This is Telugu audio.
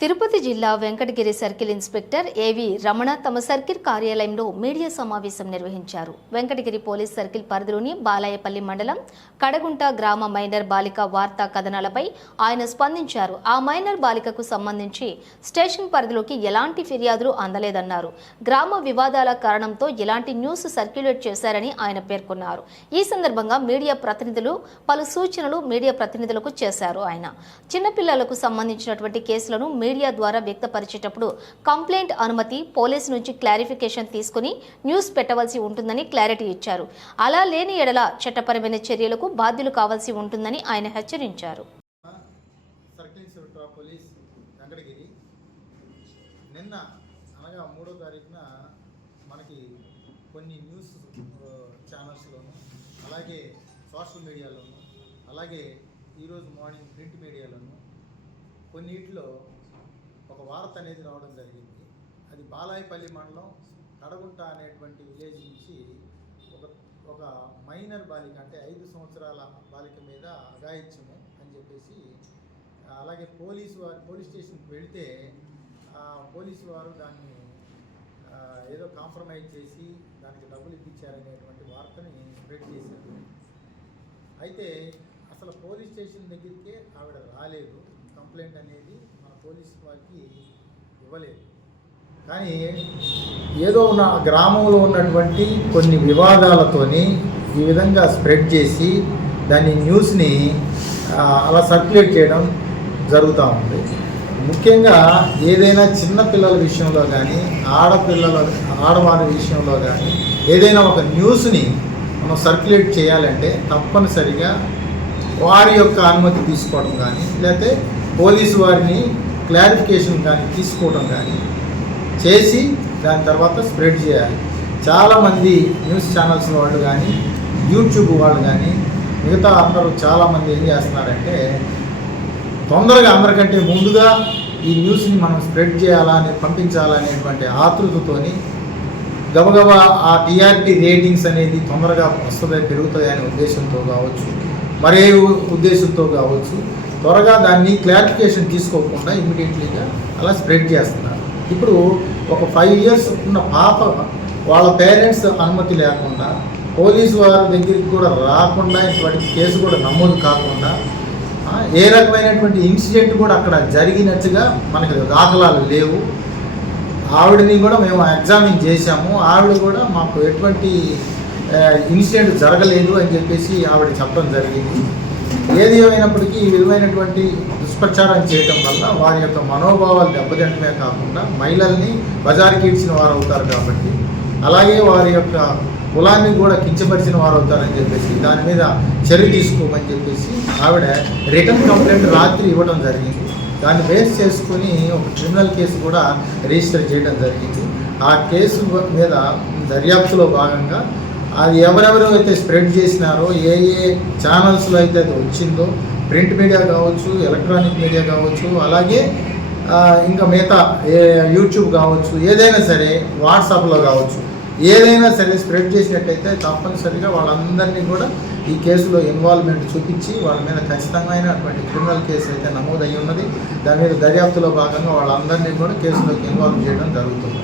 తిరుపతి జిల్లా వెంకటగిరి సర్కిల్ ఇన్స్పెక్టర్ ఏవి రమణ తమ సర్కిల్ కార్యాలయంలో మీడియా సమావేశం నిర్వహించారు. వెంకటగిరి పోలీస్ సర్కిల్ పరిధిలోని బాలాయపల్లి మండలం కడగుంట గ్రామ మైనర్ బాలిక వార్తా కథనాలపై ఆయన స్పందించారు. ఆ మైనర్ బాలికకు సంబంధించి స్టేషన్ పరిధిలోకి ఎలాంటి ఫిర్యాదులు అందలేదన్నారు. గ్రామ వివాదాల కారణంతో ఎలాంటి న్యూస్ సర్క్యులేట్ చేశారని ఆయన పేర్కొన్నారు. ఈ సందర్భంగా మీడియా ప్రతినిధులు పలు సూచనలు మీడియా ప్రతినిధులకు చేశారు. ఆయన చిన్నపిల్లలకు సంబంధించినటువంటి కేసులను మీడియా ద్వారా వ్యక్తపరిచేటప్పుడు కంప్లైంట్ అనుమతి పోలీసు నుంచి క్లారిఫికేషన్ తీసుకుని న్యూస్ పెట్టవలసి ఉంటుందని క్లారిటీ ఇచ్చారు. అలా లేని ఎడల చట్టపరమైన చర్యలకు బాధ్యులు కావాల్సి ఉంటుందని ఆయన హెచ్చరించారు. నిన్న అనగా 3వ తారీఖున మనకి కొన్ని న్యూస్ ఛానల్స్లోను అలాగే సోషల్ మీడియాలోను అలాగే ఈరోజు మార్నింగ్ ప్రింట్ మీడియాలోను కొన్నిటిలో ఒక వార్త అనేది రావడం జరిగింది. అది బాలాయపల్లి మండలం కడగుంట అనేటువంటి విలేజ్ నుంచి ఒక మైనర్ బాలిక అంటే 5 సంవత్సరాల బాలిక మీద అఘాయిత్యము అని చెప్పేసి అలాగే పోలీస్ స్టేషన్కి వెళితే పోలీసు వారు దాన్ని ఏదో కాంప్రమైజ్ చేసి దానికి డబ్బులు ఇప్పించారనేటువంటి వార్తని స్ప్రెడ్ చేశారు. అయితే అసలు పోలీస్ స్టేషన్ దగ్గరికే ఆవిడ రాలేదు. కంప్లైంట్ అనేది మన పోలీసు వారికి ఇవ్వలేదు. కానీ ఏదో ఉన్న గ్రామంలో ఉన్నటువంటి కొన్ని వివాదాలతోని ఈ విధంగా స్ప్రెడ్ చేసి దాని న్యూస్ని అలా సర్క్యులేట్ చేయడం జరుగుతూ ఉంది. ముఖ్యంగా ఏదైనా చిన్నపిల్లల విషయంలో కానీ ఆడవారి విషయంలో కానీ ఏదైనా ఒక న్యూస్ని మనం సర్క్యులేట్ చేయాలంటే తప్పనిసరిగా వారి యొక్క అనుమతి తీసుకోవడం కానీ లేకపోతే పోలీసు వారిని క్లారిఫికేషన్ కానీ తీసుకోవడం కానీ చేసి దాని తర్వాత స్ప్రెడ్ చేయాలి. చాలామంది న్యూస్ ఛానల్స్ వాళ్ళు కానీ యూట్యూబ్ వాళ్ళు కానీ మిగతా అందరూ చాలామంది ఏం చేస్తున్నారంటే తొందరగా అందరికంటే ముందుగా ఈ న్యూస్ని మనం స్ప్రెడ్ చేయాలని పంపించాలనేటువంటి ఆతృతతోని గబగబా ఆ టీఆర్పీ రేటింగ్స్ అనేది తొందరగా వస్తుంది పెరుగుతాయి అనే ఉద్దేశంతో కావచ్చు మరే ఉద్దేశంతో కావచ్చు త్వరగా దాన్ని క్లారిఫికేషన్ తీసుకోకుండా ఇమ్మీడియట్లీగా అలా స్ప్రెడ్ చేస్తున్నారు. ఇప్పుడు ఒక 5 years ఉన్న పాప వాళ్ళ పేరెంట్స్ అనుమతి లేకుండా పోలీసు వారి దగ్గరికి కూడా రాకుండా ఇటువంటి కేసు కూడా నమోదు కాకుండా ఏ రకమైనటువంటి ఇన్సిడెంట్ కూడా అక్కడ జరిగినట్టుగా మనకి దాఖలాలు లేవు. ఆవిడని కూడా మేము ఎగ్జామిన్ చేశాము. ఆవిడ కూడా మాకు ఎటువంటి ఇన్సిడెంట్ జరగలేదు అని చెప్పేసి ఆవిడ చెప్పడం జరిగింది. ఏది ఏమైనప్పటికీ ఈ విధమైనటువంటి దుష్ప్రచారం చేయటం వల్ల వారి యొక్క మనోభావాలు దెబ్బతింటమే కాకుండా మహిళల్ని బజారుకి ఇచ్చిన వారు అవుతారు కాబట్టి అలాగే వారి యొక్క కులాన్ని కూడా కించపరిచిన వారు అవుతారని చెప్పేసి దాని మీద చర్య తీసుకోమని చెప్పేసి ఆవిడ రిటర్న్ కంప్లైంట్ రాత్రి ఇవ్వడం జరిగింది. దాన్ని బేస్ చేసుకుని ఒక క్రిమినల్ కేసు కూడా రిజిస్టర్ చేయడం జరిగింది. ఆ కేసు మీద దర్యాప్తులో భాగంగా అది ఎవరెవరు అయితే స్ప్రెడ్ చేసినారో ఏ ఛానల్స్లో అయితే అది వచ్చిందో ప్రింట్ మీడియా కావచ్చు ఎలక్ట్రానిక్ మీడియా కావచ్చు అలాగే ఇంకా మిగతా యూట్యూబ్ కావచ్చు ఏదైనా సరే వాట్సాప్లో కావచ్చు ఏదైనా సరే స్ప్రెడ్ చేసినట్టయితే తప్పనిసరిగా వాళ్ళందరినీ కూడా ఈ కేసులో ఇన్వాల్వ్మెంట్ చూపించి వాళ్ళ మీద ఖచ్చితమైనటువంటి క్రిమినల్ కేసు అయితే నమోదయ్యి ఉన్నది. దాని మీద దర్యాప్తులో భాగంగా వాళ్ళందరినీ కూడా కేసులోకి ఇన్వాల్వ్ చేయడం జరుగుతుంది.